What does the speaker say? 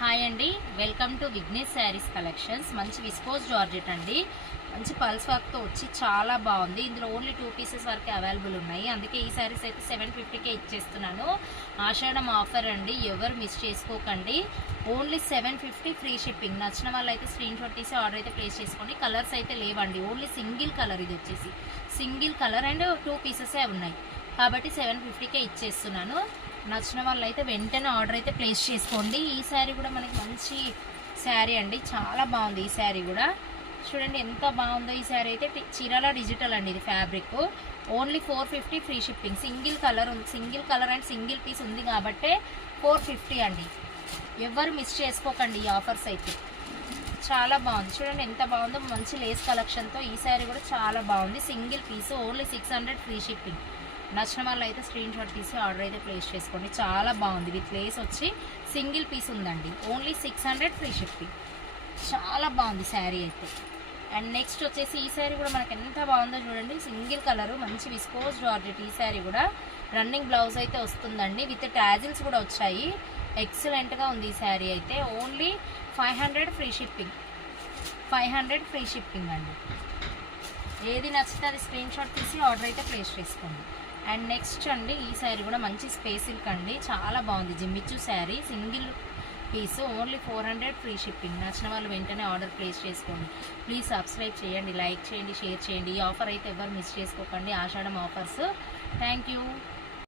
Hi అండి, welcome to Vignesh saris collections. మంచి viscose georgette అండి, మంచి పల్స్ వర్క్తో వచ్చి చాలా బాగుంది. ఇందులో ఓన్లీ 2 పీసెస్ వరకు అవైలబుల్ ఉన్నాయి. అందుకే ఈ శారీస్ అయితే 750కే ఇచ్చేస్తున్నాను. ఆషాఢం ఆఫర్ అండి, ఎవరు మిస్ చేసుకోకండి. Only 750 free shipping. నచ్చిన వాళ్ళు అయితే స్క్రీన్ షాట్ తీసి ఆర్డర్ అయితే ప్లేస్ చేసుకోండి. కలర్స్ అయితే లేవండి, ఓన్లీ సింగిల్ కలర్. ఇది వచ్చేసి సింగిల్ కలర్ అండ్ 2 పీసెసే ఉన్నాయి కాబట్టి 750కే ఇచ్చేస్తున్నాను. నచ్చిన వాళ్ళు అయితే వెంటనే ఆర్డర్ అయితే ప్లేస్ చేసుకోండి. ఈ శారీ కూడా మనకి మంచి శారీ అండి, చాలా బాగుంది. ఈ శారీ కూడా చూడండి ఎంత బాగుందో. ఈ శారీ అయితే చీరాల డిజిటల్ అండి, ఇది fabric. Only 450 free shipping. Single colour and single piece ఉంది కాబట్టి 450 అండి. ఎవరు మిస్ చేసుకోకండి ఈ ఆఫర్స్ అయితే. చాలా బాగుంది, చూడండి ఎంత బాగుందో. మంచి లేస్ కలెక్షన్తో ఈ శారీ కూడా చాలా బాగుంది. Single piece only 600 free shipping. నచ్చిన వాళ్ళు అయితే స్క్రీన్ షాట్ తీసి ఆర్డర్ అయితే ప్లేస్ చేసుకోండి. చాలా బాగుంది, విత్ లేస్ వచ్చి సింగిల్ పీస్ ఉందండి. Only 600 free shipping. చాలా బాగుంది శారీ అయితే. అండ్ నెక్స్ట్ వచ్చేసి ఈ శారీ కూడా మనకి ఎంత బాగుందో చూడండి. సింగిల్ కలరు, మంచి విస్కోస్ జార్జెట్. ఈ శారీ కూడా రన్నింగ్ బ్లౌజ్ అయితే వస్తుందండి, విత్ టాజిల్స్ కూడా వచ్చాయి. ఎక్సలెంట్గా ఉంది ఈ శారీ అయితే. Only 500 free shipping. 500 free shipping అండి. ఏది నచ్చితే అది స్క్రీన్ షాట్ తీసి ఆర్డర్ అయితే ప్లేస్ చేసుకోండి. అండ్ నెక్స్ట్ అండి, ఈ శారీ కూడా మంచి స్పేస్ సిల్క్ అండి, చాలా బాగుంది. జిమ్మిచ్చు sari, single piece, only 400 free shipping. నచ్చిన వాళ్ళు వెంటనే ఆర్డర్ ప్లేస్ చేసుకోండి. ప్లీజ్ సబ్స్క్రైబ్ చేయండి, లైక్ చేయండి, షేర్ చేయండి. ఈ ఆఫర్ అయితే ఎవరు మిస్ చేసుకోకండి, ఆషాఢం ఆఫర్స్. Thank you.